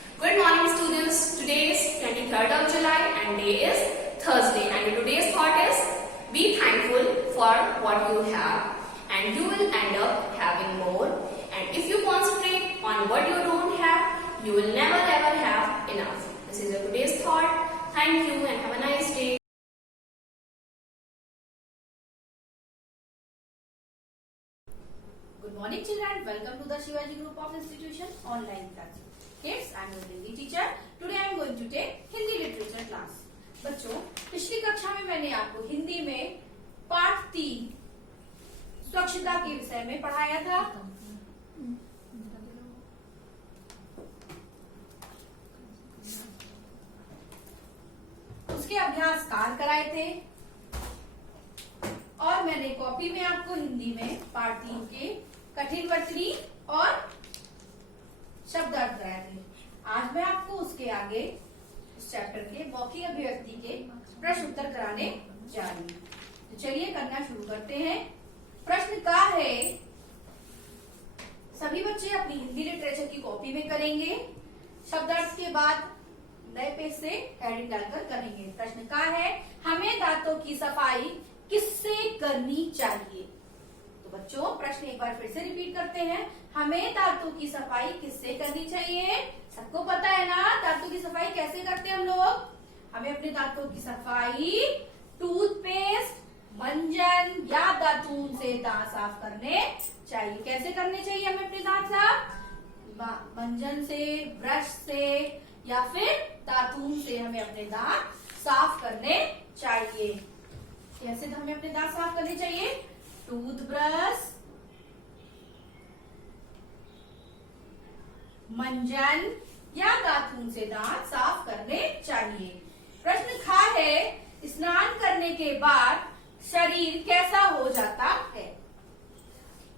Good morning students. Today is 23rd of July and day is Thursday, and today's thought is be thankful for what you have and you will end up having more, and if you concentrate on what you don't have, you will never ever have enough. This is your today's thought. Thank you and have a nice day. Good morning children, welcome to the Shivaji Group of Institution online class. Kids, I am your Hindi teacher. Today I am going to take Hindi literature class. बच्चों, पिछली कक्षा में मैंने आपको हिंदी में पाठ 3 स्वच्छता के विषय में पढ़ाया था। उसके अभ्यास कार्य कराए थे और मैंने कॉपी में आपको हिंदी में पाठ 3 के कठिन वर्तनी और शब्दार्थ कराए थे। आज मैं आपको उसके आगे इस चैप्टर के मौखिक अभिव्यक्ति के प्रश्न उत्तर कराने जा रही हूँ। तो चलिए करना शुरू करते हैं। प्रश्न का है, सभी बच्चे अपनी हिंदी लिटरेचर की कॉपी में करेंगे। शब्दार्थ के बाद नए पेज से हेडिंग डालकर करेंगे। प्रश्न का है, हमें दांतों की सफाई किससे करनी चाहिए? तो बच्चों, प्रश्न एक बार फिर से रिपीट करते हैं। हमें दांतों की सफाई किससे करनी चाहिए? सबको पता है ना दांतों की सफाई कैसे करते हैं हम लोग? हमें अपने दांतों की सफाई टूथपेस्ट, मंजन या दातून से दांत साफ करने चाहिए। कैसे करने चाहिए हमें अपने दांत साफ? मंजन से, ब्रश से या फिर दातून से हमें अपने दांत साफ करने चाहिए। कैसे हमें अपने दांत साफ करने चाहिए? टूथब्रश, मंजन या दातून से दांत साफ करने चाहिए। प्रश्न खा है, स्नान करने के बाद शरीर कैसा हो जाता है?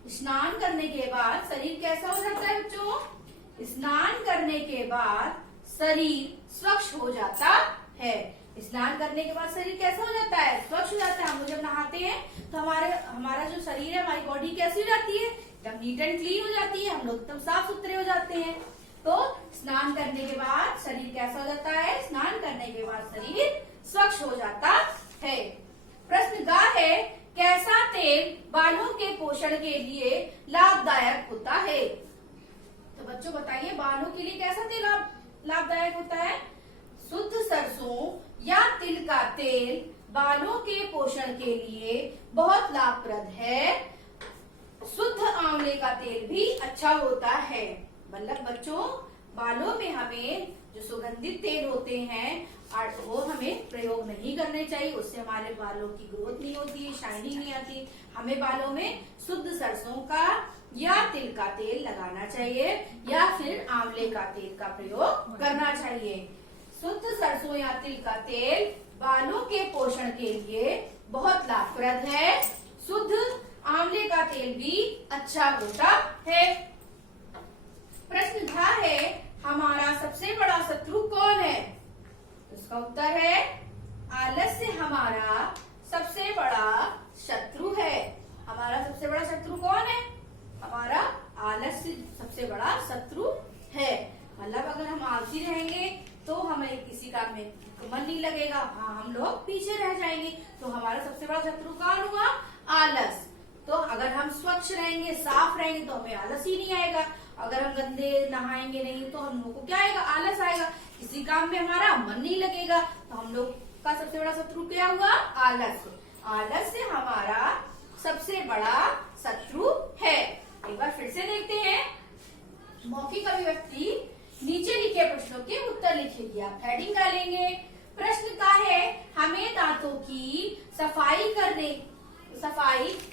स्नान करने के बाद शरीर कैसा हो जाता है बच्चों? स्नान करने के बाद शरीर स्वच्छ हो जाता है। स्नान करने के बाद शरीर कैसा हो जाता है? स्वच्छ हो जाता है। हम लोग जब नहाते हैं तो हमारा जो शरीर है, हमारी बॉडी कैसी हो जाती है? एकदम नीट एंड क्लीन हो जाती है। हम लोग एकदम साफ सुथरे हो जाते हैं। तो स्नान करने के बाद शरीर कैसा हो जाता है? स्नान करने के बाद शरीर स्वच्छ हो जाता है। प्रश्न गा है, कैसा तेल बालों के पोषण के लिए लाभदायक होता है? तो बच्चों बताइए, बालों के लिए कैसा तेल लाभदायक होता है? शुद्ध सरसों या तिल का तेल बालों के पोषण के लिए बहुत लाभप्रद है। शुद्ध आंवले का तेल भी अच्छा होता है। मतलब बच्चों, बालों में हमें जो सुगंधित तेल होते हैं वो हमें प्रयोग नहीं करने चाहिए। उससे हमारे बालों की ग्रोथ नहीं होती है, शाइनिंग नहीं आती। हमें बालों में शुद्ध सरसों का या तिल का तेल लगाना चाहिए या फिर आंवले का तेल का प्रयोग करना चाहिए। शुद्ध सरसों या तिल का तेल बालों के पोषण के लिए बहुत लाभप्रद है। शुद्ध आंवले का तेल भी अच्छा होता है। प्रश्न था है, हमारा सबसे बड़ा शत्रु कौन है? इसका उत्तर है, आलस्य हमारा सबसे बड़ा शत्रु है। हमारा सबसे बड़ा शत्रु कौन है? हमारा आलस्य सबसे बड़ा शत्रु है। मतलब अगर हम आलसी रहेंगे तो हमें किसी काम में मन नहीं लगेगा। हम लोग पीछे रह जाएंगे। तो हमारा सबसे बड़ा शत्रु कौन हुआ? आलस। तो अगर हम स्वच्छ रहेंगे, साफ रहेंगे तो हमें आलस ही नहीं आएगा। अगर हम गंदे नहाएंगे नहीं तो हम लोग को क्या आएगा? आलस आएगा। किसी काम में हमारा मन नहीं लगेगा। तो हम लोग का सबसे बड़ा शत्रु क्या हुआ? आलस। आलस से हमारा सबसे बड़ा शत्रु है। एक बार फिर से देखते हैं। मौखिक अभिव्यक्ति, नीचे लिखे प्रश्नों के उत्तर लिखिए। आप हेडिंग डालेंगे। प्रश्न का है, हमें दांतों की सफाई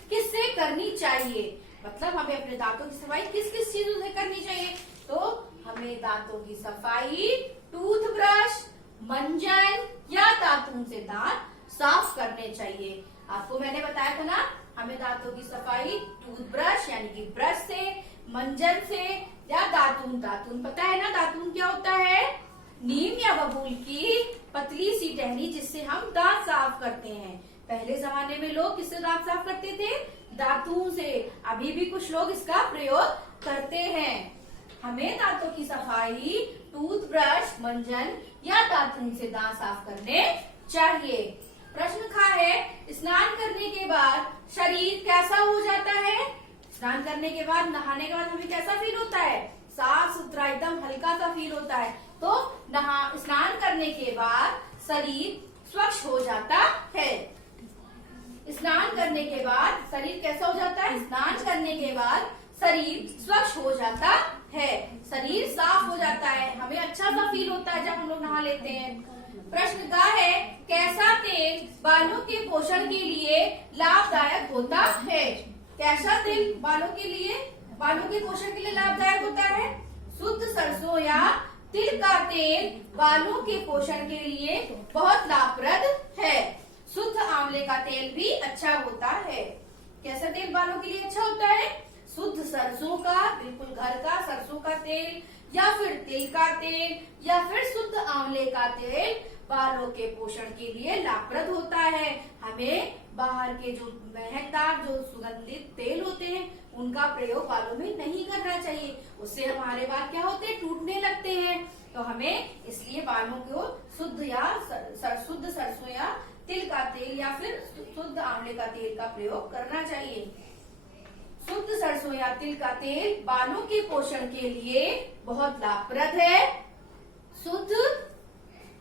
किससे करनी चाहिए? मतलब हमें अपने दांतों की सफाई किस किस चीजों से करनी चाहिए? तो हमें दांतों की सफाई टूथब्रश, मंजन या दातून से दांत साफ करने चाहिए। आपको मैंने बताया था ना, हमें दांतों की सफाई टूथब्रश यानी कि ब्रश से, मंजन से या दातून। दातून पता है ना, दातून क्या होता है? नीम या बबूल की पतली सी टहनी जिससे हम दांत साफ करते हैं। पहले जमाने में लोग किससे दांत साफ करते थे? दातून से। अभी भी कुछ लोग इसका प्रयोग करते हैं। हमें दांतों की सफाई टूथब्रश, मंजन या दातुन से दांत साफ करने चाहिए। प्रश्न खा है, स्नान करने के बाद शरीर कैसा हो जाता है? स्नान करने के बाद, नहाने के बाद हमें कैसा फील होता है? साफ सुथरा, एकदम हल्का सा फील होता है। तो स्नान करने के बाद शरीर स्वच्छ हो जाता है। स्नान करने के बाद शरीर कैसा हो जाता है? स्नान करने के बाद शरीर स्वच्छ हो जाता है, शरीर साफ हो जाता है, हमें अच्छा सा फील होता है जब हम लोग नहा लेते हैं। प्रश्न का है, कैसा तेल बालों के पोषण के लिए लाभदायक होता है? कैसा तेल बालों के पोषण के लिए लाभदायक होता है? शुद्ध सरसों या तिल का तेल बालों के पोषण के लिए बहुत लाभप्रद है। शुद्ध आंवले का तेल भी अच्छा होता है। कैसा तेल बालों के लिए अच्छा होता है? शुद्ध सरसों का, बिल्कुल घर का सरसों का तेल, या फिर तिल का तेल, या फिर शुद्ध आंवले का तेल बालों के पोषण के लिए लाभप्रद होता है। हमें बाहर के जो महकदार, जो सुगंधित तेल होते हैं, उनका प्रयोग बालों में नहीं करना चाहिए। उससे हमारे बाल क्या होते हैं? टूटने लगते हैं। तो हमें इसलिए बालों को शुद्ध सरसों या तिल का तेल या फिर शुद्ध आंवले का तेल का प्रयोग करना चाहिए। शुद्ध सरसों या तिल का तेल बालों के पोषण के लिए बहुत लाभप्रद है। शुद्ध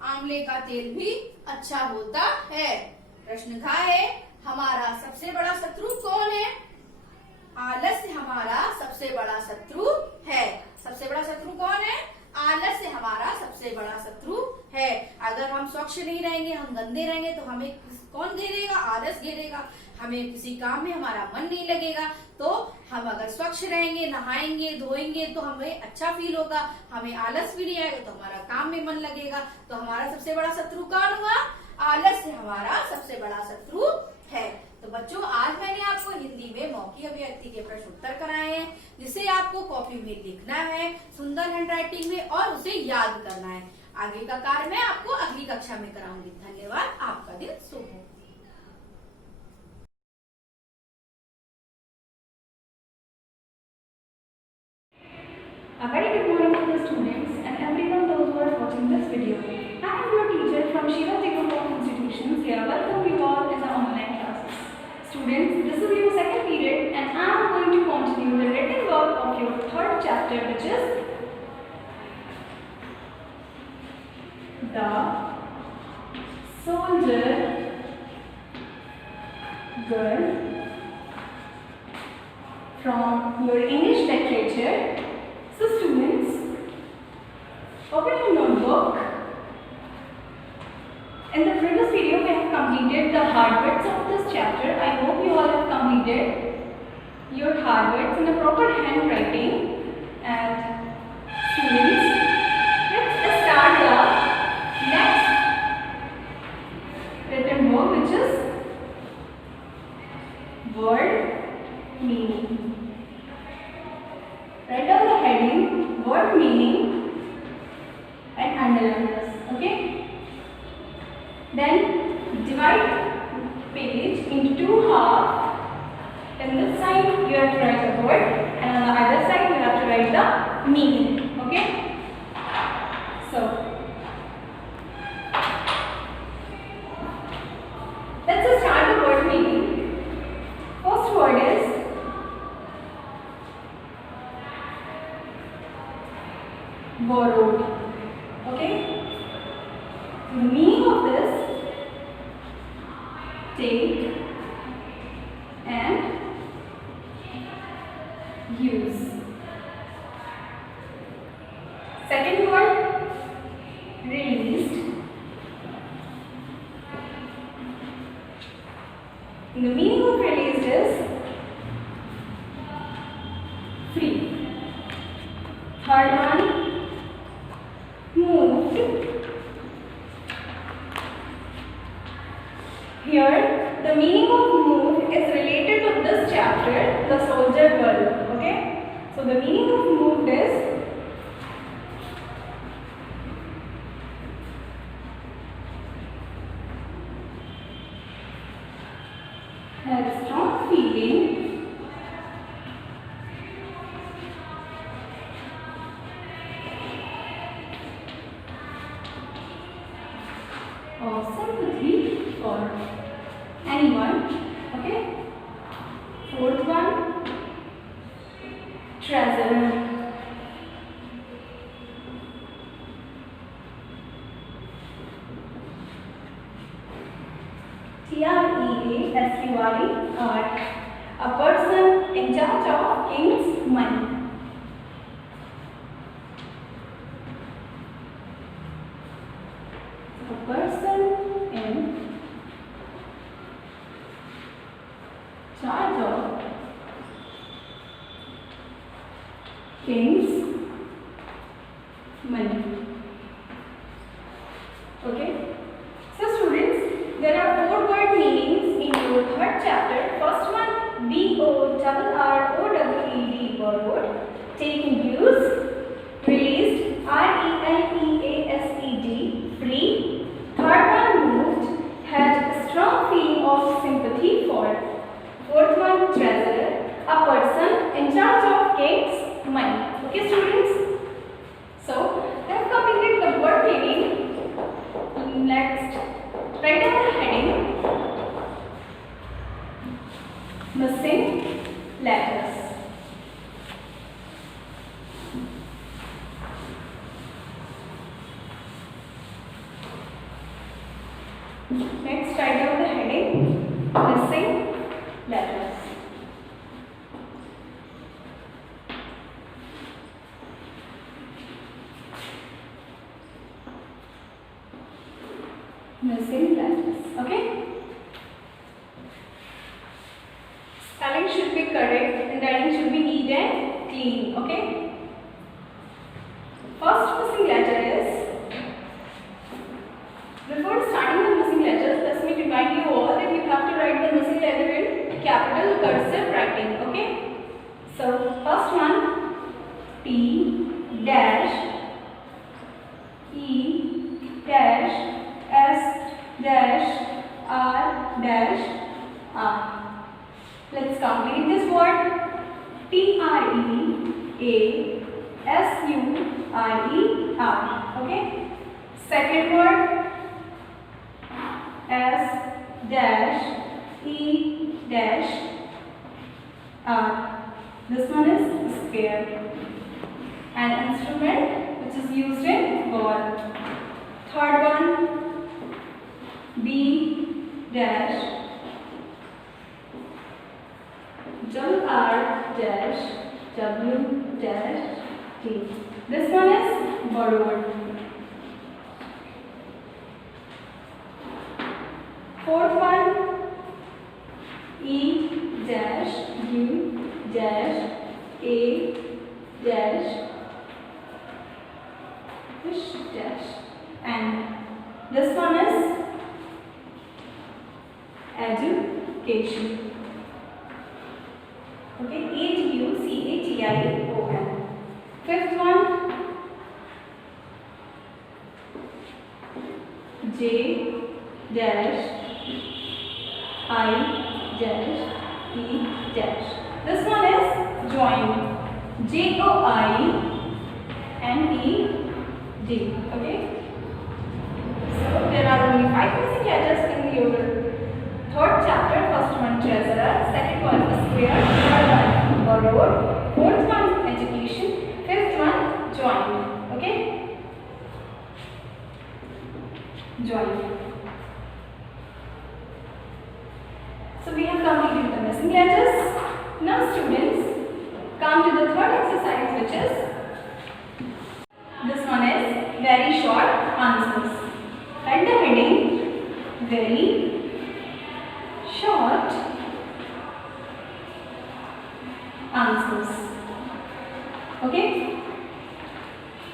आंवले का तेल भी अच्छा होता है। प्रश्न का है, हमारा सबसे बड़ा शत्रु कौन है? आलस्य हमारा सबसे बड़ा शत्रु है। सबसे बड़ा शत्रु कौन है? आलस्य हमारा सबसे बड़ा शत्रु है। अगर हम स्वच्छ नहीं रहेंगे, हम गंदे रहेंगे, तो हमें कौन घेरेगा? आलस घेरेगा। हमें किसी काम में हमारा मन नहीं लगेगा। तो हम अगर स्वच्छ रहेंगे, नहाएंगे, धोएंगे, तो हमें अच्छा फील होगा, हमें आलस भी नहीं आएगा, तो हमारा काम में मन लगेगा। तो हमारा सबसे बड़ा शत्रु कौन हुआ? आलस्य हमारा सबसे बड़ा शत्रु है। तो बच्चों, आज मैंने आपको हिंदी में मौखिक अभिव्यक्ति के प्रश्न उत्तर कराए हैं, जिसे आपको कॉपी में लिखना है सुंदर हैंडराइटिंग में और उसे याद करना है। आगे का कार्य मैं आपको अगली कक्षा में कराऊंगी। धन्यवाद। आपका दिन शुभ हो। A very good morning to the students and everyone those who are watching this video. I am your teacher from Shiva Jigapur Institutions. Here, welcome you all in the online classes. Students, this is your second period and I am going to continue the written work of your third chapter, which is The Soldier Girl, from your English literature. So students, open your notebook. In the previous video, we have completed the hard words of this chapter. I hope you all have completed your hard words in a proper handwriting. And students, let's start the next written work, which is word meaning. Write down the heading, word meaning, and underline this, okay? Then divide page into two halves. Then this side you have to write the word, and on the other side you have to write the meaning, okay? So let's just start the word meaning. First word is borrowed. Okay? The meaning of this: take and use. Second word: released. The meaning of released is free. Third one: moved. Here, the meaning of moved is related to this chapter, The Soldier Girl. Okay? So, the meaning of moved is has a strong feeling Treasury, a person in charge of king's money. A person in charge of king's money. Okay. So students, there are 4 word meanings in your third chapter. First one, BORROWED, borrowed. Taken, used. Released, RELEASED, free. Third one, moved, had a strong feeling of sympathy for. Fourth one, treasurer, a person in charge of king's money. Okay students? So, they have completed the word meaning. Next, write down the heading, missing letters. Next, write down the heading, missing letters. Missing letters. Okay? Spelling should be correct and writing should be neat and clean. Okay? First missing letter is, before starting the missing letters, let me remind you all that you have to write the missing letter in capital cursive writing. Okay? So, first one, P dash E dash S dash R dash R. Let's complete this word. TREASURER. Okay. Second word, S dash E dash R. This one is spare, an instrument which is used in war. Third one, B dash R dash W dash T. This one is borrowed. Fourth one, E dash U dash A dash fish dash, and this one is education. Okay, EDUCATION. Fifth one, J dash I dash E dash. This one is joined. JOINED. Okay. So there are only 5 missing letters in your third chapter. First one, treasurer. Second one, square. Third one, borrowed. Fourth one, education. Fifth one, joined. Okay. Joined. So we have completed the missing letters. Now students, come to the third exercise, which is, this one is very short answers. Write the heading, very short answers. Okay?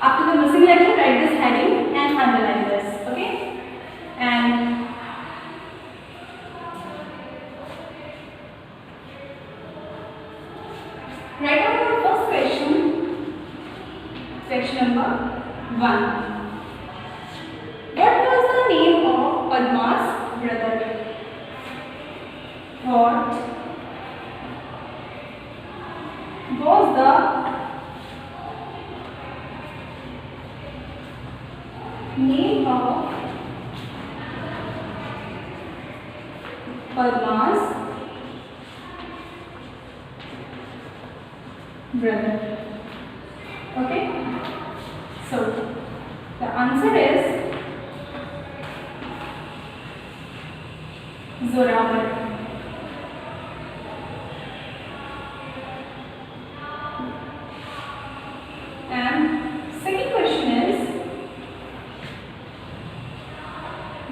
After the missing letter, write this heading and underline this. Okay? And write down your first question, section number 1. What was the name of Padma's brother? What was the name of Padma's brother? Okay, so the answer is Zorawar. And second question is,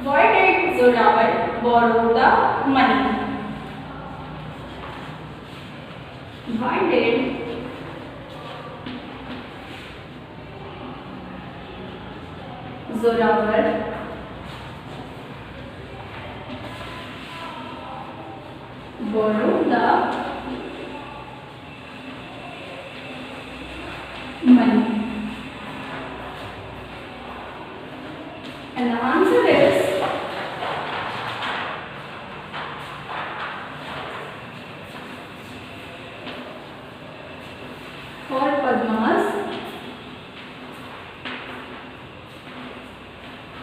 why did Zorawar borrow the money? Why did Zorawar borrow the money? And the answer is for Padma's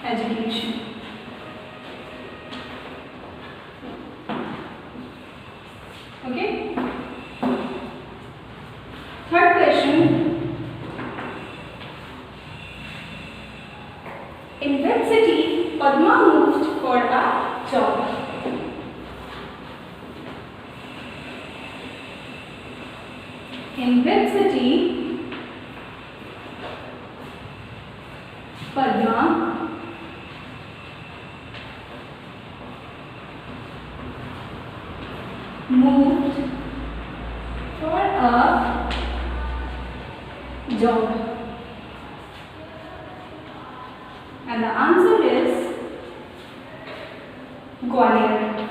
education. Okay. Third question. In which city Padma moved for a job? In which city Padma moved for a job? And the answer is Gwalior.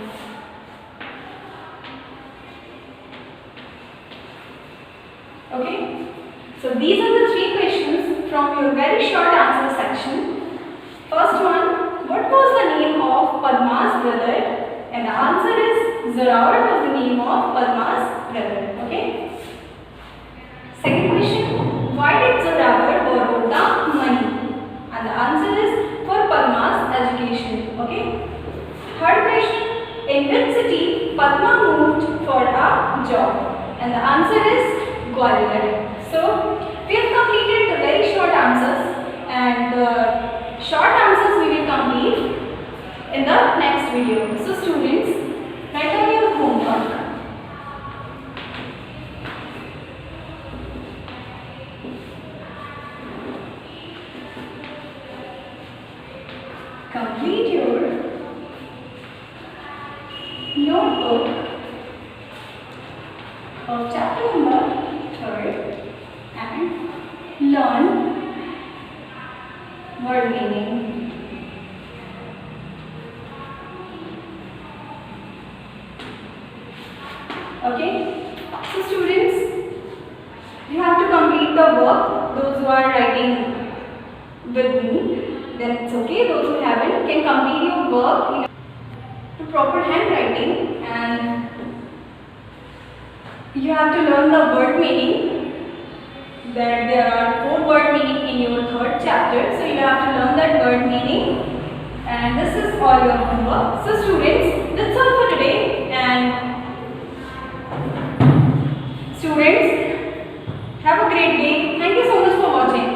Okay, so these are the three questions from your very short answer section. First one, what was the name of Padma's brother? And the answer is Zorawar was the name of Padma's brother. Okay. Second question, why did Zorawar borrow the money? And the answer is for Padma's education. Okay. Third question, in which city Padma moved for a job? And the answer is Gwalior. So we have completed the very short answers, and the short answers we will complete in the next video. So students, write down your homework. Complete your notebook of chapter number 3rd and learn word meaning. Okay, so students, you have to complete the work. Those who are writing with me, then it's okay. Those who haven't can complete your work to proper handwriting, and you have to learn the word meaning. That there are 4 word meaning in your 3rd chapter, so you have to learn that word meaning. And this is all your homework. So students, that's all for today. And students, have a great day. Thank you so much for watching.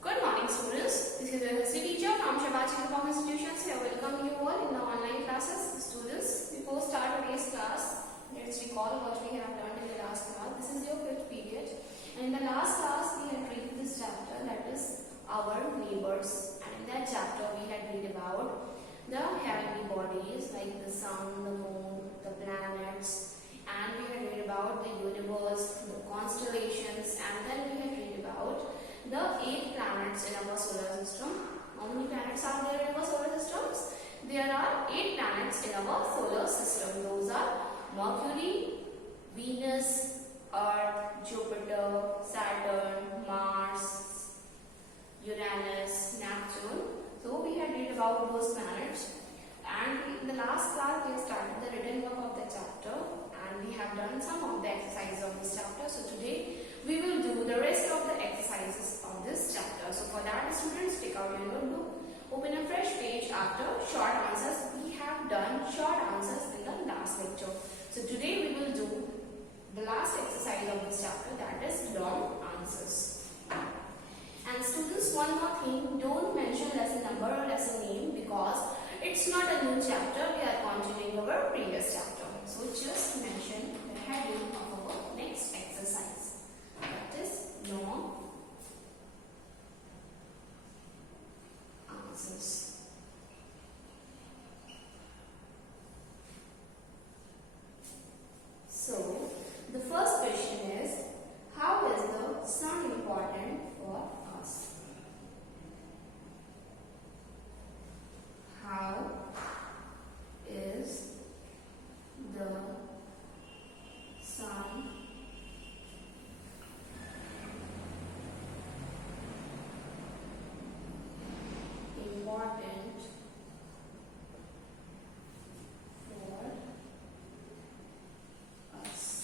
Good morning, students. This is your history teacher from Shabachi Group of Institutions. I welcome you all in the online classes. Students, before start today's class, let's recall what we have learned in the last class. This is your 5th period. And in the last class, we had read this chapter, that is our neighbors. And in that chapter, we had read about the heavenly bodies like the sun, the moon, the planets. And we had read about the universe, the constellations. And then we had read about the 8 planets in our solar system. How many planets are there in our solar systems? There are 8 planets in our solar system. Those are Mercury, Venus, Earth, Jupiter, Saturn, Mars, Uranus, Neptune. So we had read about those planets. And in the last class we have started the written work of the chapter, and we have done some of the exercises of this chapter. So today we will do the rest of the exercises of this chapter. So for that, students, take out your notebook, open a fresh page after short So today we will do the last exercise of this chapter, that is long answers. And students, one more thing, don't mention lesson number or lesson name because it's not a new chapter, we are continuing our previous chapter. So just mention the heading of our next exercise, that is long answers. So, the first question is, how is the sun important for us? How is the sun important for us?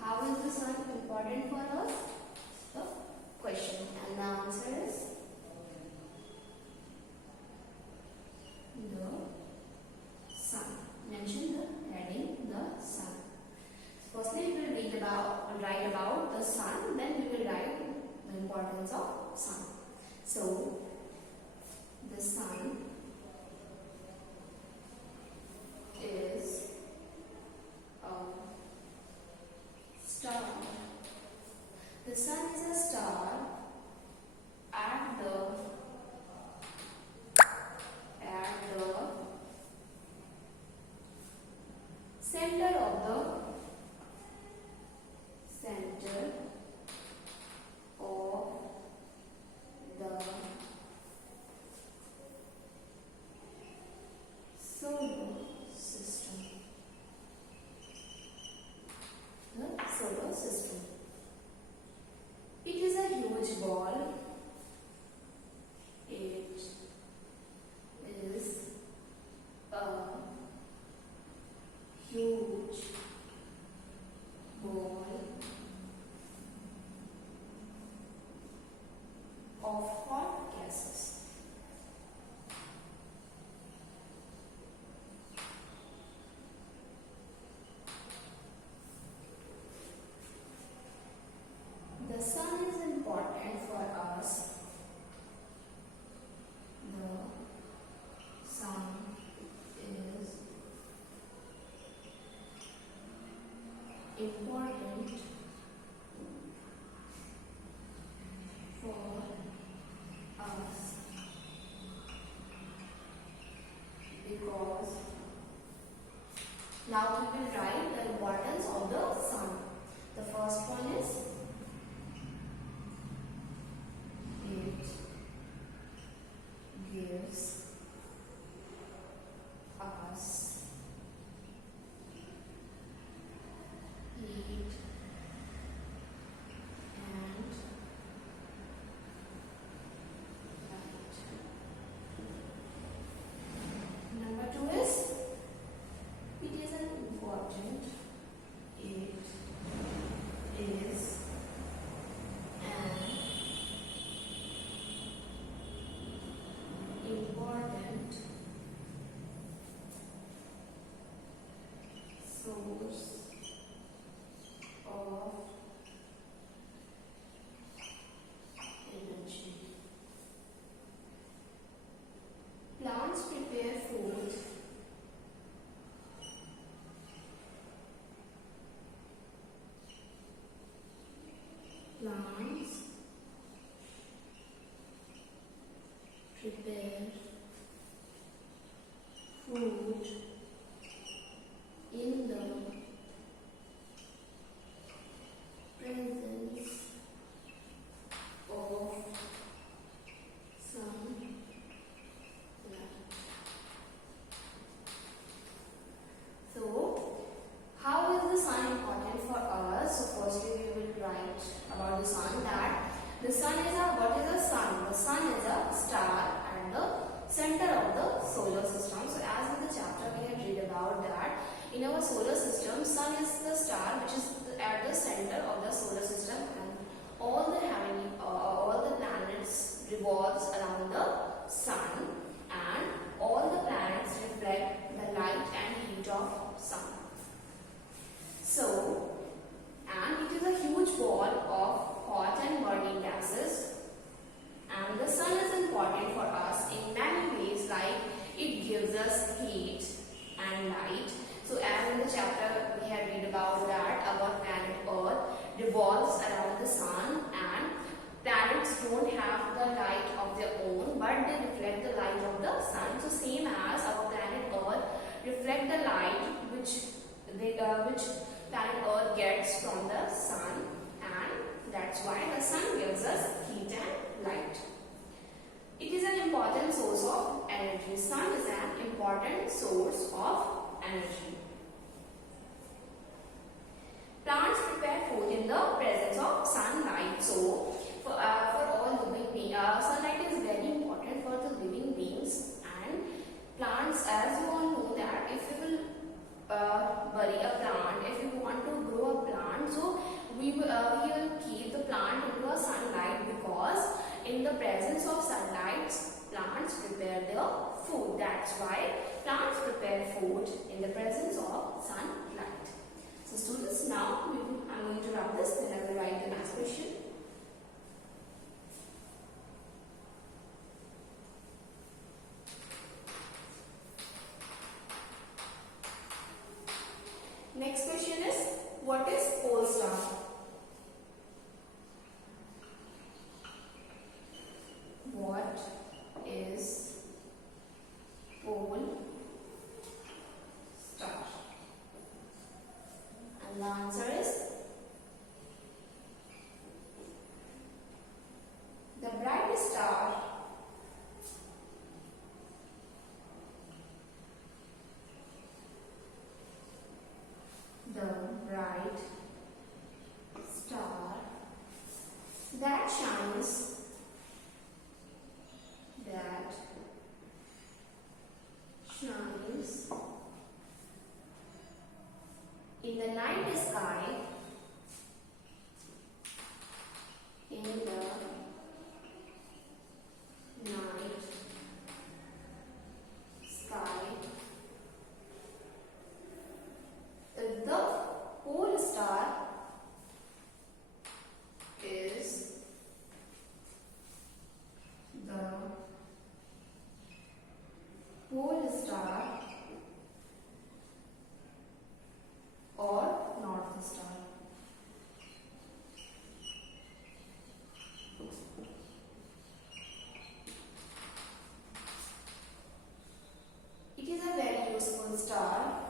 How is the sun important for us? The question, and the answer is the sun. Mention the heading, the sun. Firstly, we will write about the sun, then we will write the importance of sun. So, the sun is a star. The sun is a star at the center of the solar system. The solar system. It is a huge ball. It is a huge ball of hot gases. The sun is important for us. The sun is important for us because now we will write the importance of the sun. The first one is it gives us heat and light. Number two is it is an important. It is an important source of energy. Plants prepare food. Plants prepare food in the presence of sunlight. So, how is the sun important for us? So, firstly we will write about the sun, that the sun is what is the sun? The sun is a star at the center of the solar system. So, as in the chapter we had read about that, in our solar system, sun is the star which is at the center of the solar system, and all the planets revolves around the sun, and all the planets reflect the light and heat that they reflect the light of the sun. So same as our planet Earth reflect the light which planet Earth gets from the sun, and that's why the sun gives us heat and light. It is an important source of energy. Sun is an important source of energy. Plants prepare food in the presence of sunlight. So, for all living beings, sunlight is very important for the living beings, and plants, as you all know that if you will bury a plant, if you want to grow a plant, so we will keep the plant into a sunlight, because in the presence of sunlight, plants prepare their food. That's why plants prepare food in the presence of sunlight. So students, now I'm going to wrap this, then I will write the next question. Next question is, what is pole star? What is pole star? And the answer is the bright star. The bright star that shines in the night sky, in the night sky. The pole star is the pole star or North Star. It is a very useful star.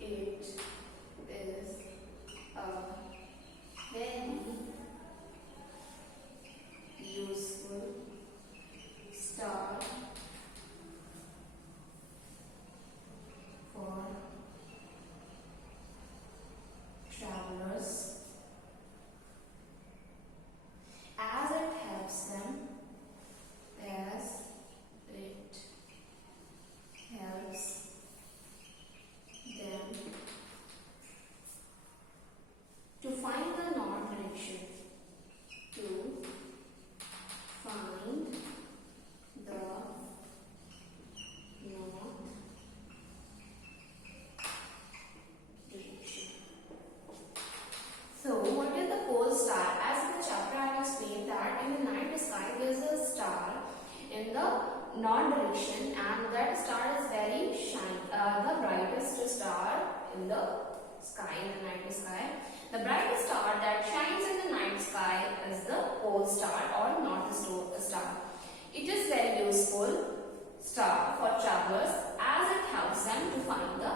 It is a very useful star for travelers, as it helps them to find the north direction, to find the north direction. So, what is the pole star? As in the chapter I have explained that in the night sky there is a star in the north direction, and that star is very the brightest star in the sky, in the night sky. The brightest star that shines in the night sky is the pole star or north star. It is very useful star for travelers, as it helps them to find the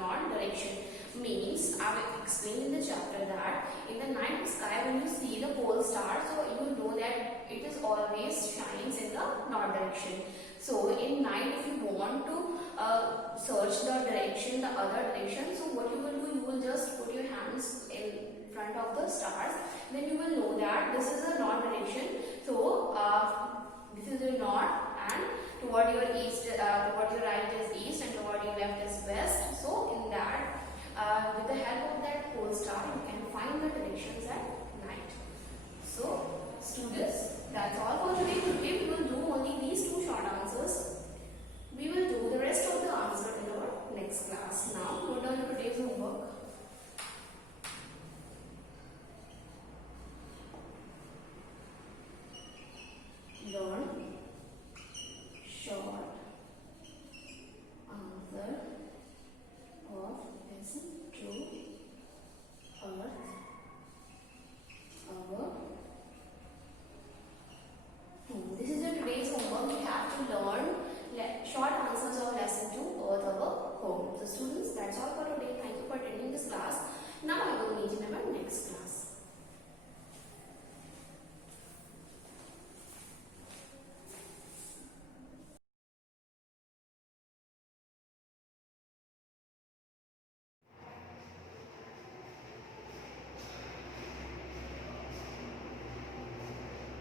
north direction. Means, I will explain in the chapter that in the night sky when you see the pole star, so you know that it is always shines in the north direction. So in night, if you want to search the direction, the other direction, so what you will do, you will just put your hands in front of the stars, then you will know that this is the north direction. So this is your north, and toward your east, toward your right is east, and toward your left is west. So in that, with the help of that pole star, you can find the directions at night. So students, that's all for today. Today we will do only these two short answers. We will do the rest of the answer in our next class. Now, note down your today's homework. Learn short answer of lesson 2, Earth, our to learn short answers of lesson 2 over our home. So students, that's all for today. Thank you for attending this class. Now I will meet you in our next class.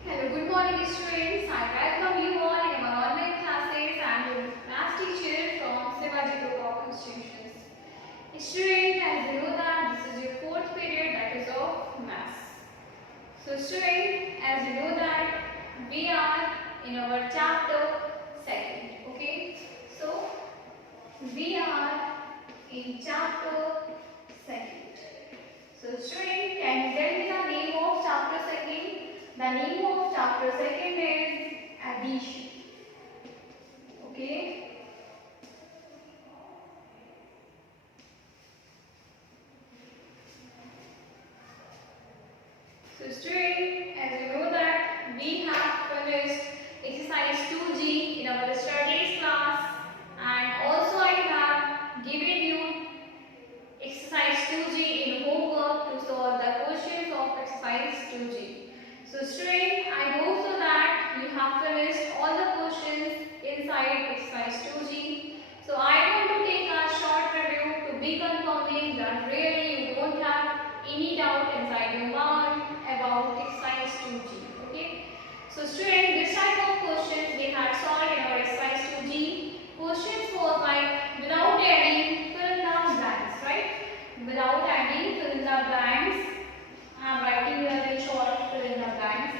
Hello, good morning students. I welcome you all in our online classes and your math teacher from Shivaji Group Institutions. Student, as you know that this is your fourth period, that is of maths. So student, as you know that we are in our chapter second. Okay. So we are in chapter second. So student, can you tell me the name of chapter second? The name of chapter second is addition. Okay. So student, as you know that we have finished exercise 2G in our studies class, and also I have given you exercise 2G in homework to solve the questions of exercise 2G. So student, I hope so that you have finished all the questions inside exercise 2G. So I want to take a short review to be confirming that really you don't have any doubt inside your mind about exercise 2G. Okay. So student, this type of questions we had solved in our exercise 2G. Questions was like without adding, fill in the blanks, right? Without adding, fill in the blanks. I am writing here in short, fill in the blanks,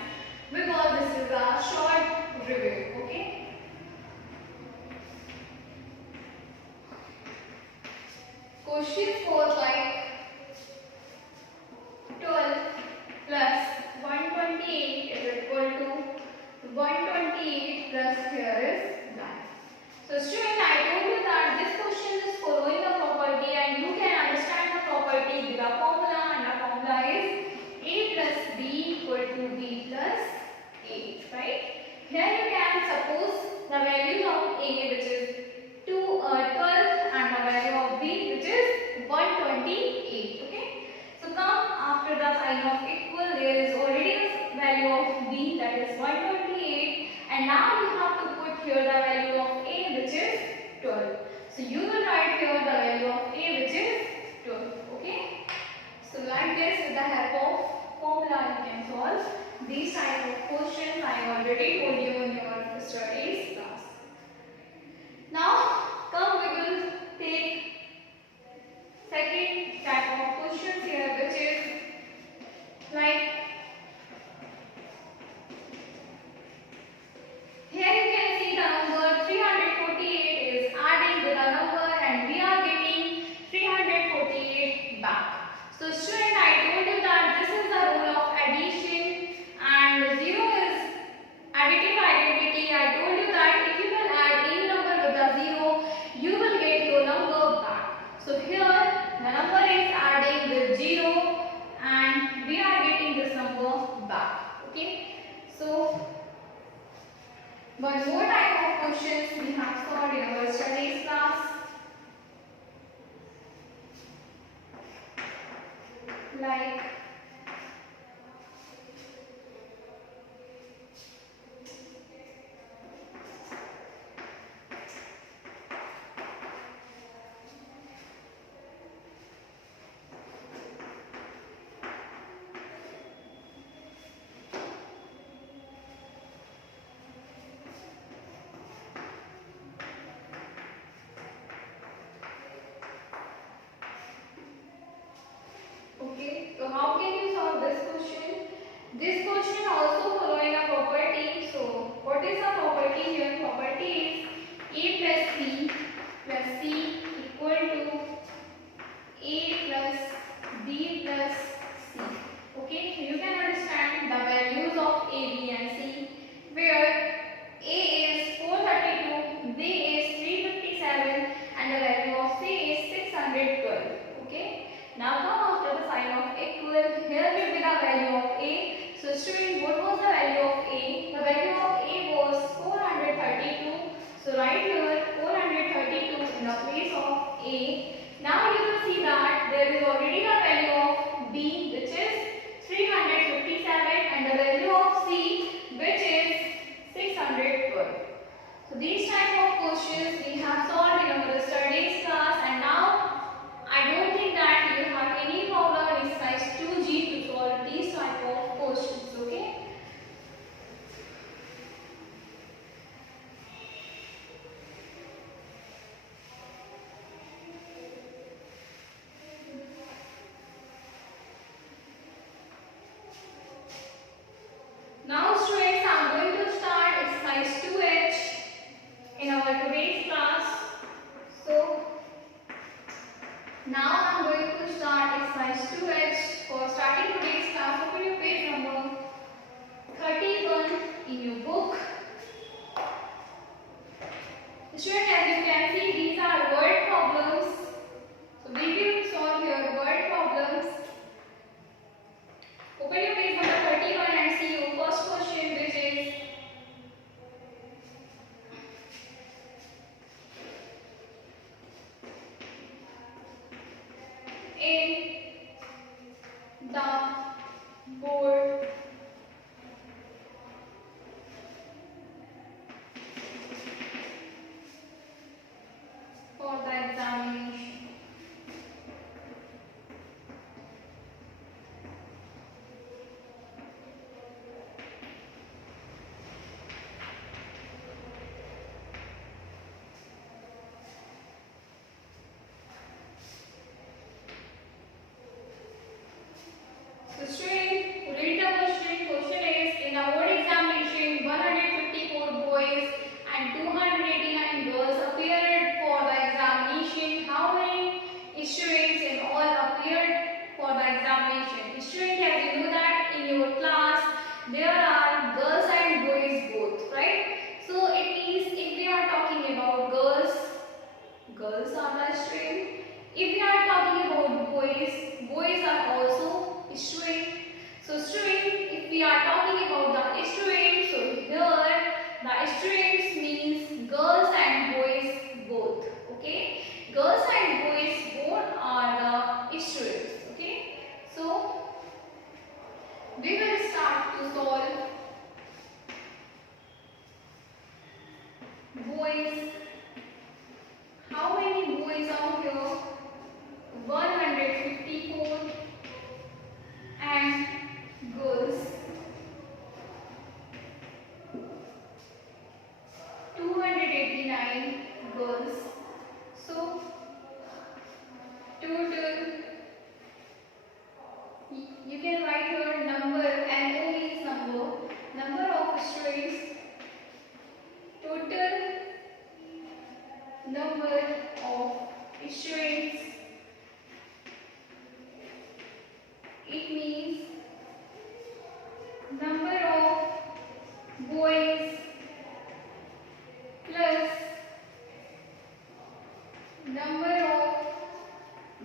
because this is a short review. Okay. Questions was like 12 plus 128 is equal to 128 plus here is blank. So student, I told you that this question is following the property and you can understand the property with a formula, and the formula is a plus b equal to b plus a, right? Here you can suppose the value of a, which is 12, and the value of b, which is 128. Okay. So come after the sign of equal, there is already a value of b, that is 128, and now you have to put here the value of a, which is 12. So you will write here the value of a, which is 12. Okay. So like this, with the help of formula, you can solve these type of questions. I already told you in your studies class. Now come, we will take second type of questions here, which is like here you can see the number 348 is adding with a number and we are getting 348 back. So student, I told you that this is the rule of addition and 0 is additive identity. I told you that if you will add any number with a 0, you will get your number back. So here the number is adding with 0 and we are getting this number back. Okay. So one more type of questions we have solved in our studies class. Like okay, so how can you solve this question? This question also following a property. So what is the property here? Property is a plus c equal to a plus b plus c. Okay, so you can understand the values of a, b and c, where a is 432, b is 357 and the value of c is 612. Okay, now come after the sign of equal, here will be the value of a. So student, what was the value of a? The value of a was 432 boys. How many boys are here? 154. And girls, 289 girls. So total, you can write your number and only number of students. Total number of students, it means number of boys plus number of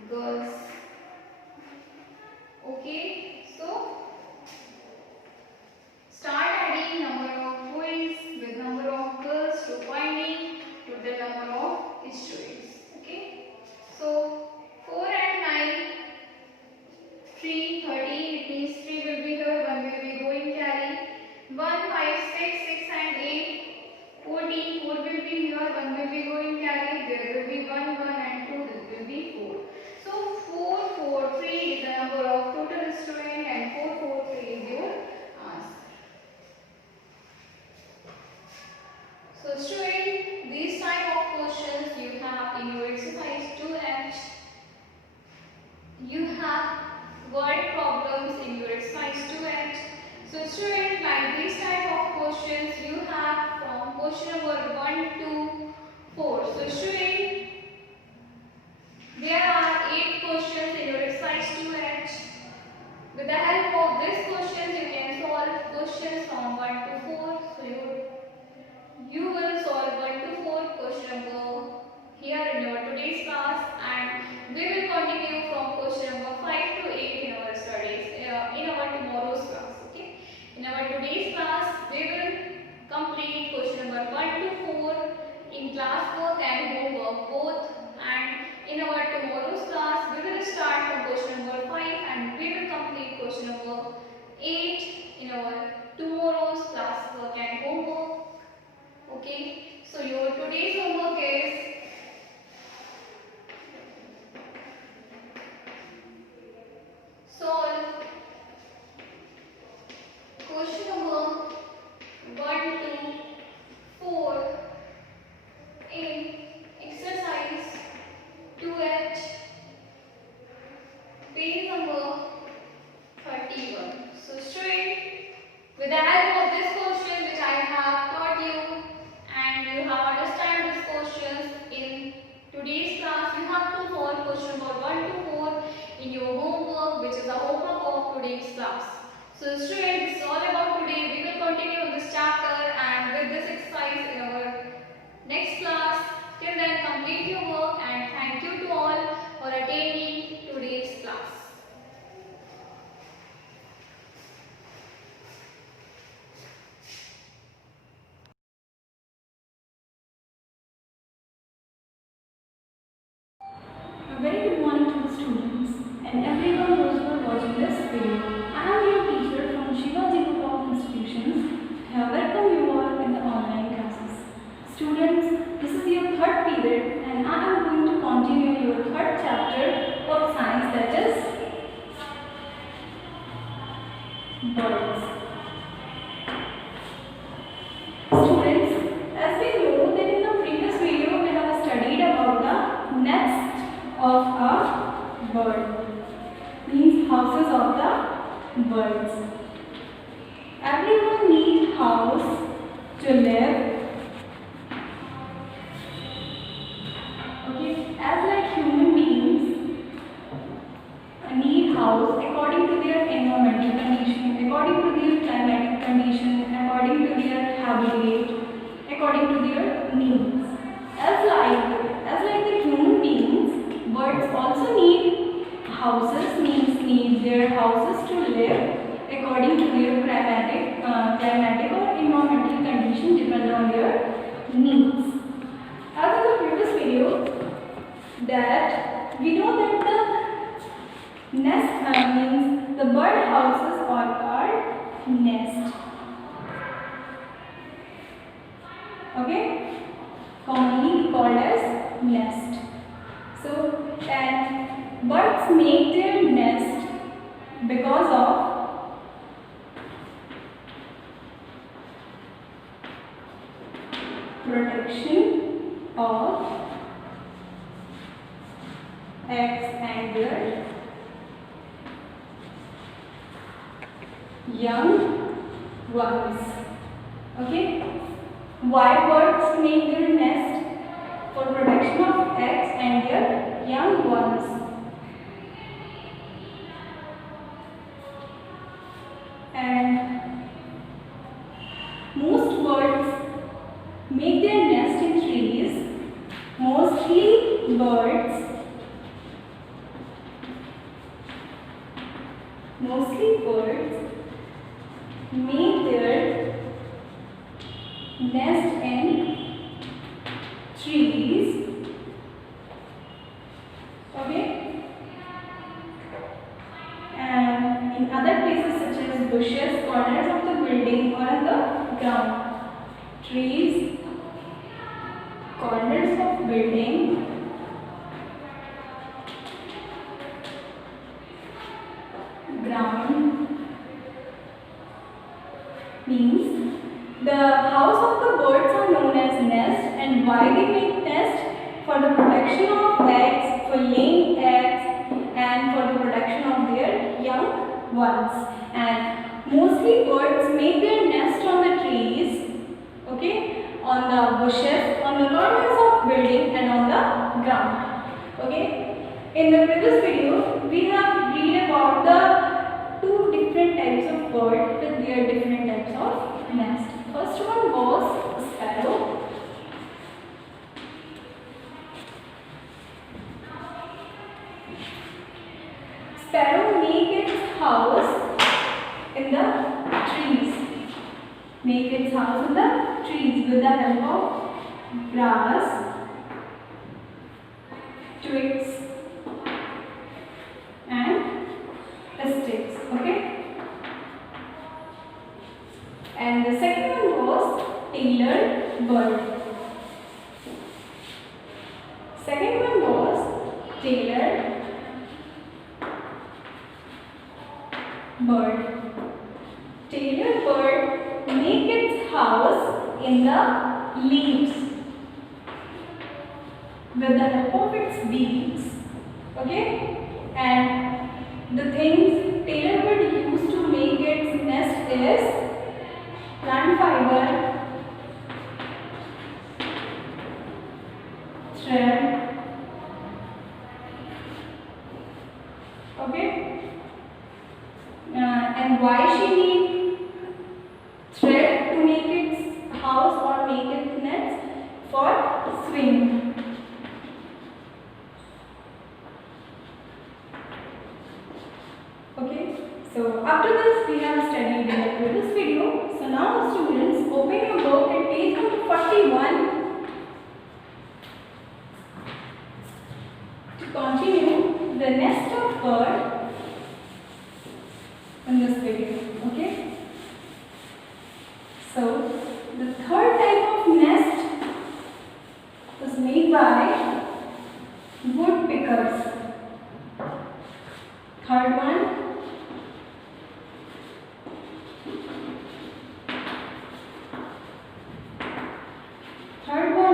girls. Okay, so start adding number of boys with number of girls to finding total number of students. Okay, so 4 and 9, 3, 13, it means 3 will be here, 1 will be going carry. 1, 5, 6, 6 and 8, 14, 4 will be here, 1 will be going carry. There will be 1, 1 and 2, this will be 4. So 4, 4, 3 is the number of total student and 4, 4, 3 is your answer. So student, these type of questions you have in your exercise 2H. You have word problems in your exercise 2H. So student, like these type of questions you have from question number 1 to 4. So student, there are 8 questions in your exercise 2H. With the help of these questions, you can solve questions from 1 to 4. So you will solve 1 to 4 question number here in your today's class, and we will continue from question number 5 to 8 in our studies in our tomorrow's class. Okay, in our today's class we will complete question number 1 to 4 in class work and homework both, and in our tomorrow's class we will start from question number 5 and we will complete question number 8 in our tomorrow's class work and homework. Okay, so your today's homework is solve question number 1 to 4 in exercise 2H, page number 31. So student, with the help of this question which I have taught you, and you have understand these questions in today's class, you have to solve question number 1 to 4 in your homework, which is the homework of today's class. So students, this is all about today. We will continue this chapter and with this exercise in our next class. Till then, complete your work, and thank you to all for attending today's class. A very good morning to the students and everyone those who are watching this video. I am your teacher from Shivaji Group of Institutions. I welcome you all in the online classes. Students, this is your third period and I am going to continue your third chapter of science, that is birds. Students, as we know that in the previous video we have studied about the nest of a bird, means houses of the birds. Everyone needs house to live. Okay, as like human beings need house according to their environmental condition, according to their climatic condition, according to their habitat, according to their needs. As like the human beings, birds also need houses, need their houses to live according to their climatic or environmental condition depend on their needs. As in the previous video, that we know that the nest means the bird houses are called nest. Okay. commonly called as nest. So, and birds make their nest because of protection of eggs and their young ones. Okay? Why birds make their nest? For protection of eggs and their young ones. And most birds make their nest in trees. Mostly birds make their nest in trees. Okay? And in other places such as bushes, corners of the building or on the ground. Trees, corners of building, ground means the house of the birds are known as nest. And why they make nest? For the protection of eggs, for laying eggs, and for the protection of their young ones. And mostly birds make their nest on the trees, okay, on the bushes, on the corners of building, and on the ground. Okay. In the previous video, we have read about the two different types of bird with their different types of nest. First one was sparrow. Sparrow make its house in the trees. Make its house in the trees with the help of grass, twigs, and sticks. Okay. And the second one was tailored bird. Second one was tailored bird. Tailored bird make its house in the leaves with the help of its beaks. Okay? And the things tailored bird used to make its nest is plant fiber, thread. Okay? And why she need thread to make its house or make its nest? For swing. Okay, so after this we have studied in the previous video. So now students, open your book at page number 41 to continue the nest of bird in this video. Okay, so the third type of nest is made by woodpeckers. Third one,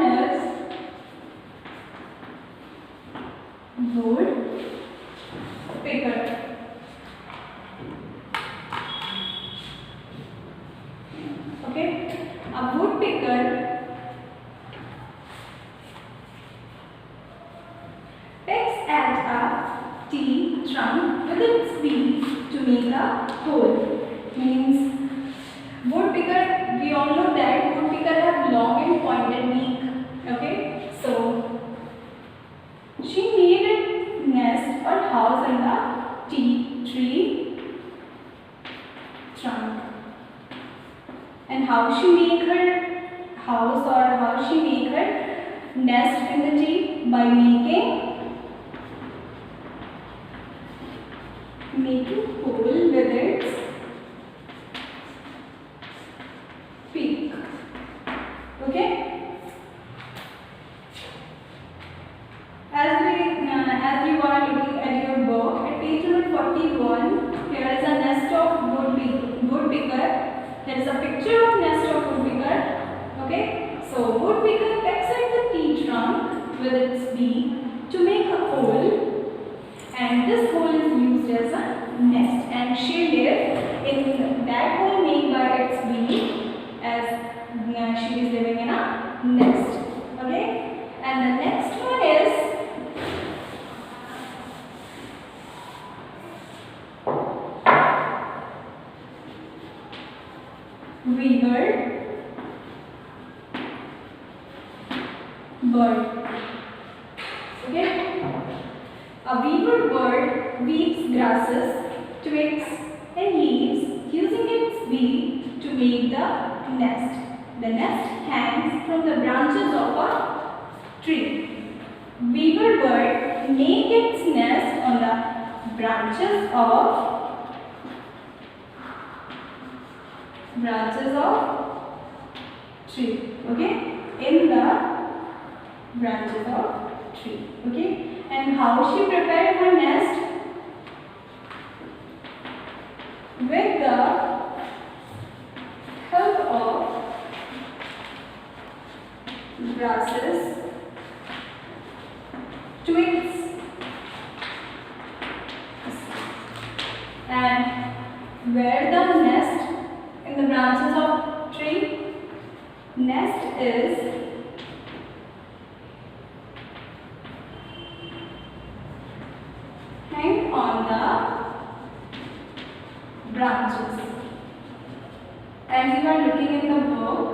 is woodpecker. Okay, a woodpecker pecks at a tree trunk with its beak to make a hole. Means woodpecker, we all know that woodpecker have long and pointed beak. Okay, so she made a nest or house in the tree trunk. And how she make her house or how she make her nest in the tree? By making hole with its beak. Okay. 41. Here is a nest of woodpecker. There is a picture of nest of woodpecker. Okay. So woodpecker pecks at the tree trunk with its beak to make a hole, and this hole is used as a nest, and she lives in that hole made by its beak, as she is living in a nest. Okay. And the next one is weaver bird. Okay. A weaver bird weaves grasses, twigs and leaves using its beak to make the nest. The nest hangs from the branches of a tree. Weaver bird makes its nest on the branches of tree. Okay, in the branches of tree. Okay, and how she prepared her nest? With the help of grasses, twigs, and where the nest in the branches of tree? Nest is hang on the branches. As you are looking in the book,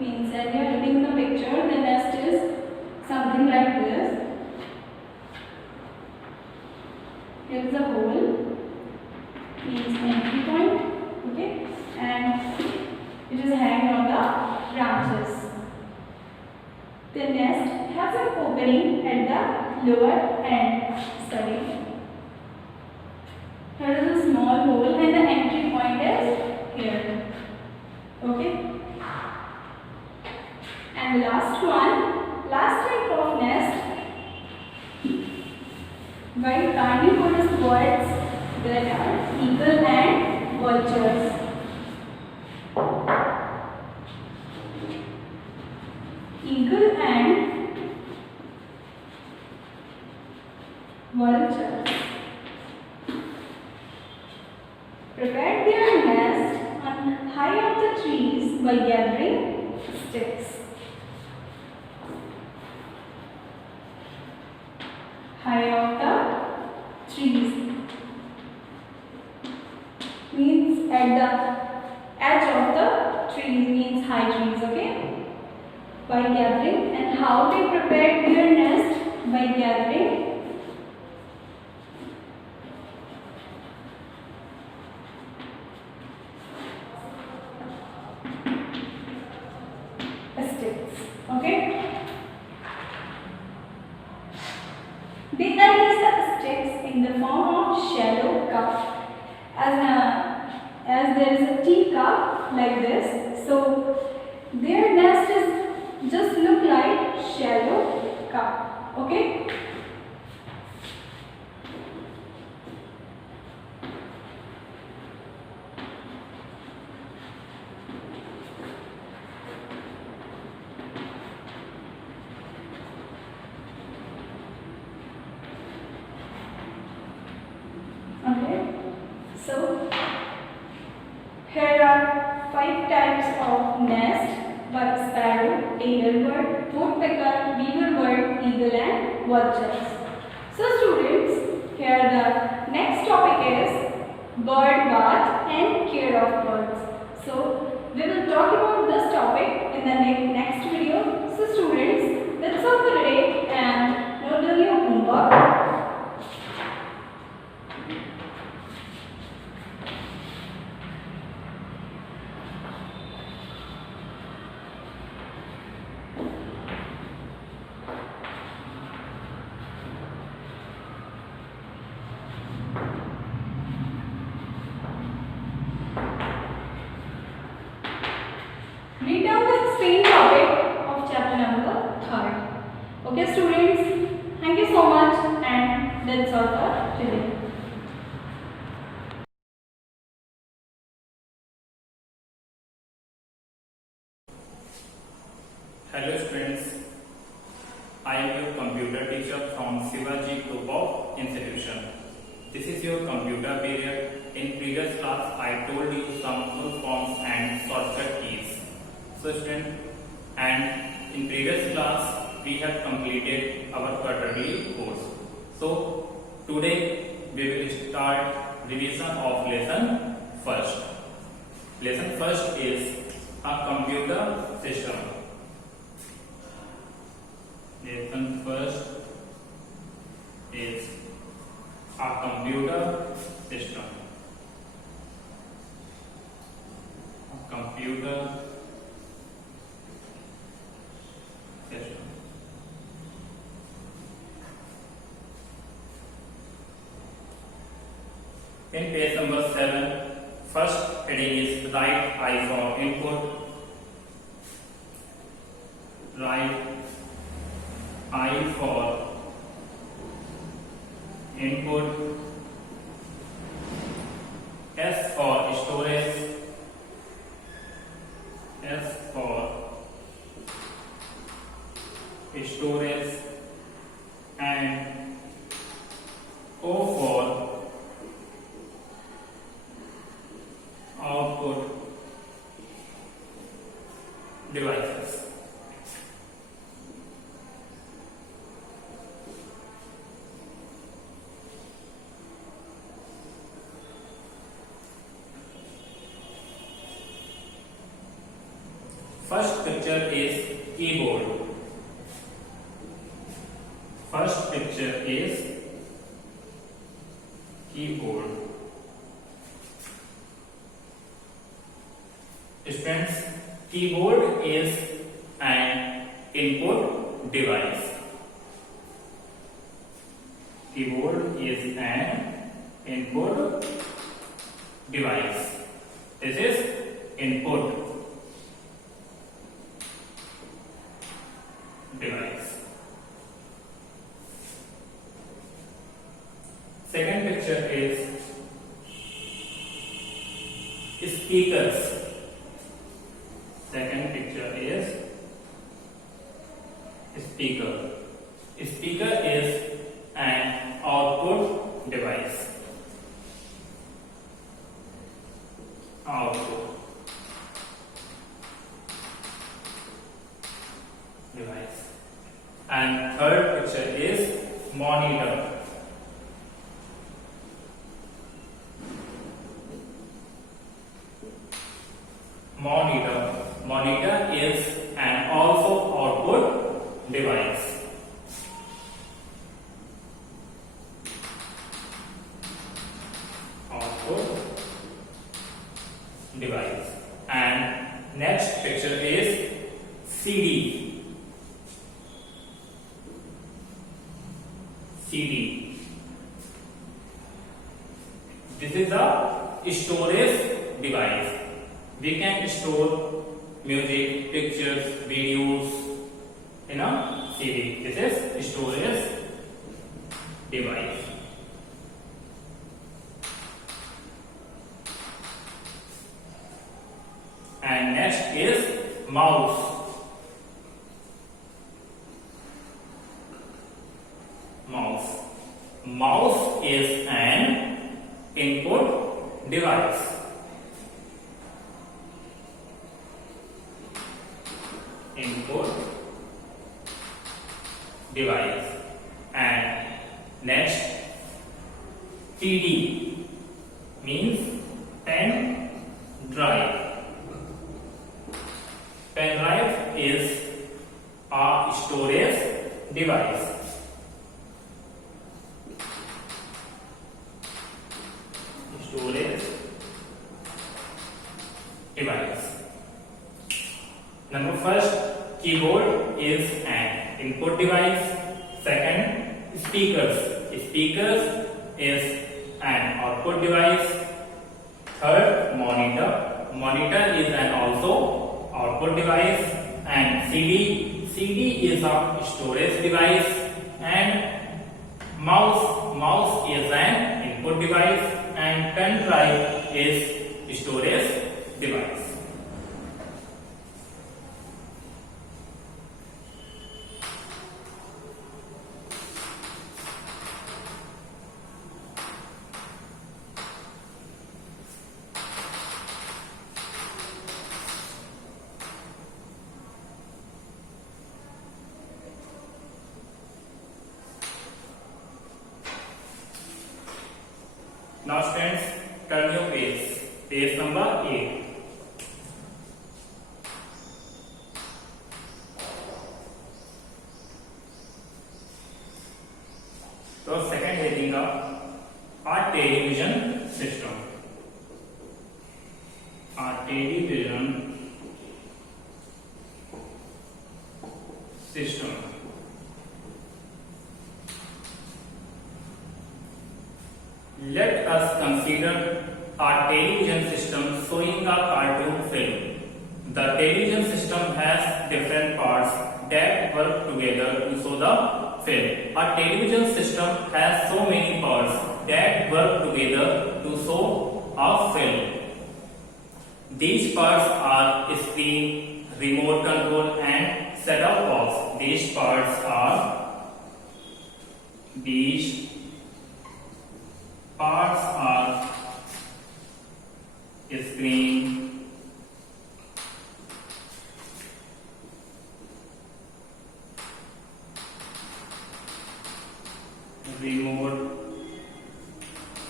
means as you are looking in the picture, the nest is something like this. Here is a hole, means entry point. Okay, and it is hanging on the branches. The nest has an opening at the lower end. Sorry. Here is a small hole and the entry point is here. Okay. And the last type of nest, by carnivorous birds, there are eagle and vultures. Eagle and vultures prepared their nest on high of the trees by gathering sticks. High of the trees means at the edge of the trees, means high trees. Okay. By gathering, and how they prepared their nest? By gathering sticks. Okay. They arrange the sticks in the form of shallow cup, as there is a teacup like this. So their nest is just look like shallow cup. Okay. Okay. So here are 5 types of nest by sparrow, tailor bird, woodpecker, weaver bird, eagle and vultures. So students, here the next topic is bird bath and care of birds. So we will talk about this topic in the next video. So students, that's all for today, and now do your homework. Read down the explained topic of chapter number 3. Okay students, thank you so much, and that's all for today. students, I am your computer teacher from Shivaji Group of Institution. This is your computer period. In previous class, I told you some full forms and shortcut keys. So student, and in previous class, we have completed our quarterly course. So today we will start revision of lesson first. Lesson first is a computer system. Lesson first is a computer system. A computer system. In page number 7, first heading is write I for input. Write I for input. S for storage. S for storage. And O for output devices. First picture is keyboard. First picture is keyboard. Students, keyboard is an input device. Keyboard is an input device. This is input device. Second picture is speakers. Second picture is speaker. Speaker is an output device. Output device. And third picture is monitor. Monitor. Monitor is an also output device. Output device. And next picture is CD. CD. This is a storage device. We can store music, pictures, videos in a CD. This is storage device. And next is mouse. Mouse. Mouse is an input device. Input device. And next, PD means pen drive. Pen drive is a storage device. Storage device. Number first, keyboard is an input device. Second, speakers. Speakers is an output device. Third, monitor. Monitor is an also output device. And CD. CD is a storage device. And mouse. Mouse is an input device. And pen drive is storage device. Now students, turn your page. Page number 8. तो second heading का a television system. A television system. Let us consider a television system showing a cartoon film. The television system has different parts that work together to show the film. A television system has so many parts that work together to show a film. These parts are screen, remote control, and set-top box. These parts are screen, remote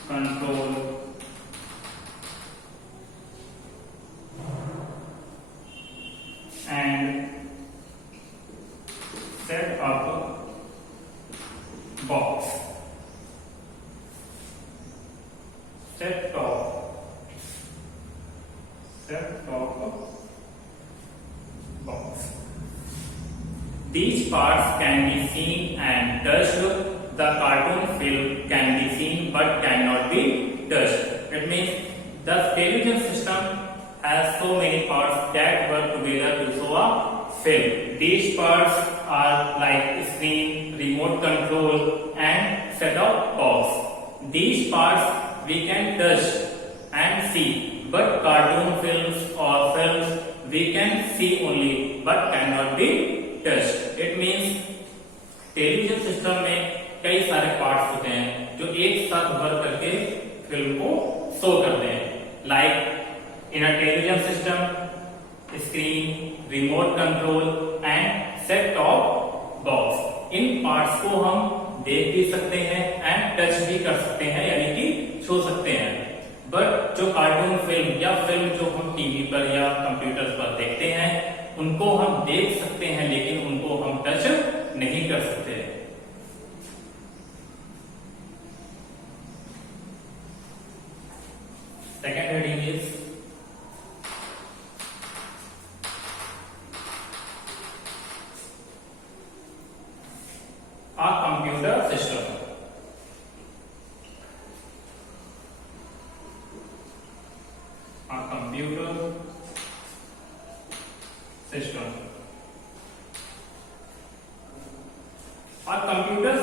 control, and set-top box. Set-top box. These parts can be seen and touched. The cartoon film can be seen but cannot be touched. It means the television system has so many parts that work together to show a film. These parts are like screen, remote control, and set-top box. These parts we can touch and see, but cartoon films or films we can see only but cannot be touched. It means television system में कई सारे parts होते हैं जो एक साथ work करके film को शो करते हैं। Like in a television system screen, remote control and set top box. In parts को हम देख भी सकते हैं एंड टच भी कर सकते हैं, यानी कि छू सकते हैं। बट जो कार्टून फिल्म या फिल्म जो हम टीवी पर या कंप्यूटर पर देखते हैं उनको हम देख सकते हैं लेकिन उनको हम टच नहीं कर सकते। Second heading is a computer system. A computer system. A computer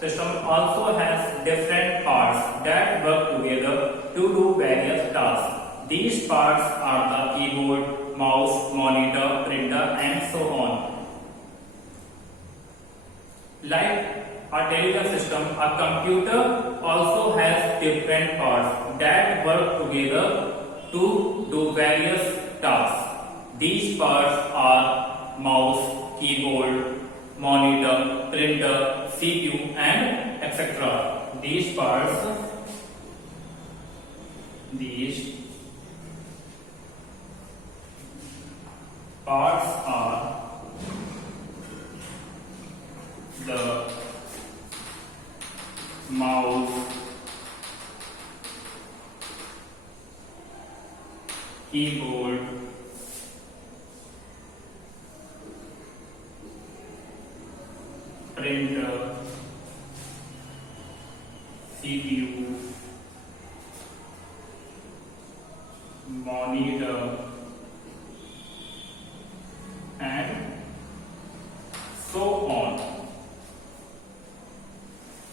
system also has different parts that work together to do various tasks. These parts are the keyboard, mouse, monitor, printer, and so on. Like a television system, a computer also has different parts that work together to do various tasks. These parts are mouse, keyboard, monitor, printer, CPU, and etc. These parts are the mouse, keyboard, printer, CPU, monitor, and so on.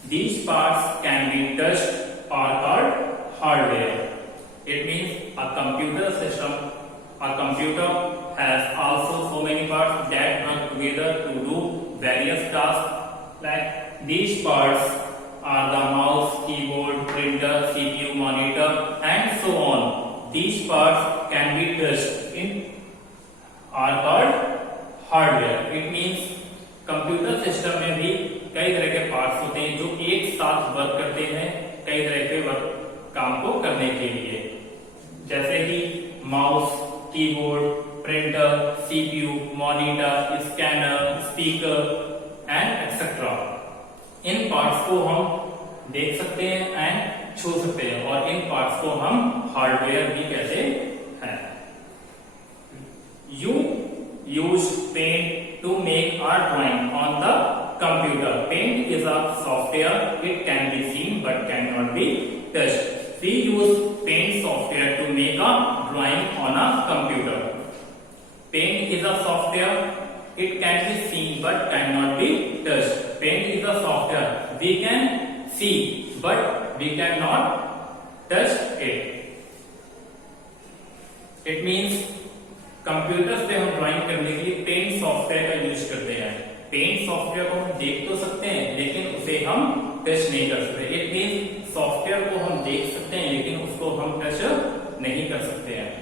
These parts can be touched or called hardware. It means a computer system, a computer has also so many parts that work together to do various tasks. Like these parts are the mouse, keyboard, printer, CPU, monitor, and so on. These parts can be touched in are called hardware. It means computer system में भी कई तरह के parts होते हैं जो एक साथ वर्क करते हैं, कई तरह के काम को करने के लिए, जैसे कि mouse, keyboard, printer, CPU, monitor, scanner, speaker and etcetera. In parts को हम देख सकते हैं एंड छू सकते हैं, और इन पार्ट्स को हम हार्डवेयर भी कहते हैं। You use paint to make or drawing on the computer. Paint is a software. It can be seen but cannot be touched. We use paint software to make a drawing on a computer. Paint is a software. It can be seen but cannot be touched. Paint is a software. We can see but we cannot touch it. It means computer पे हम drawing करने के लिए paint software का use करते हैं। Paint software को हम देख तो सकते हैं लेकिन उसे हम टच नहीं कर सकते। इट मींस सॉफ्टवेयर को हम देख सकते हैं लेकिन उसको हम टच नहीं कर सकते हैं।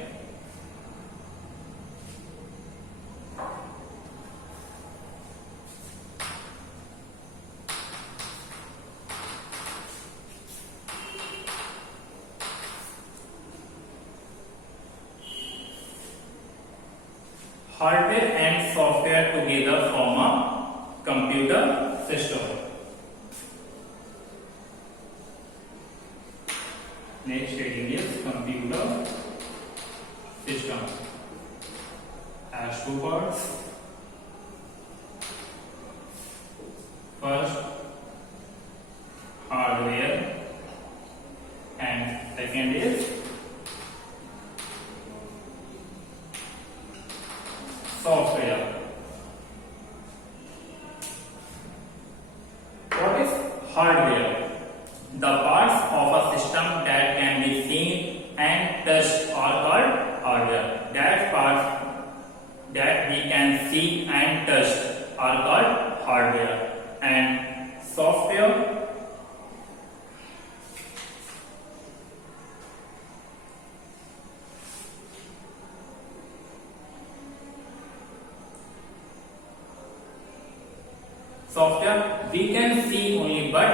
Hardware and software together form a computer system. Next heading is computer system. Has two parts. First, hardware, and second is software. What is hardware? The parts of a system that can be seen and touched are called hardware. That parts that we can see and touch are called hardware. And software, we can see only but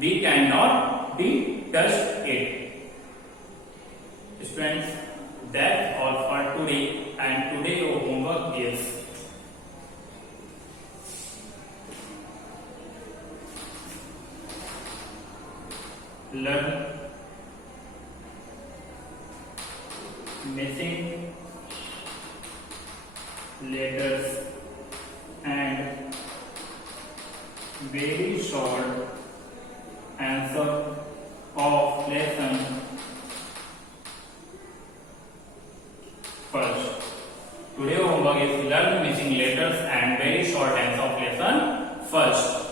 we cannot be touched it. Students, that's all for today, and today your homework is learn missing letters and very short answer of lesson first. Today homework is learn missing letters and very short answer of lesson first.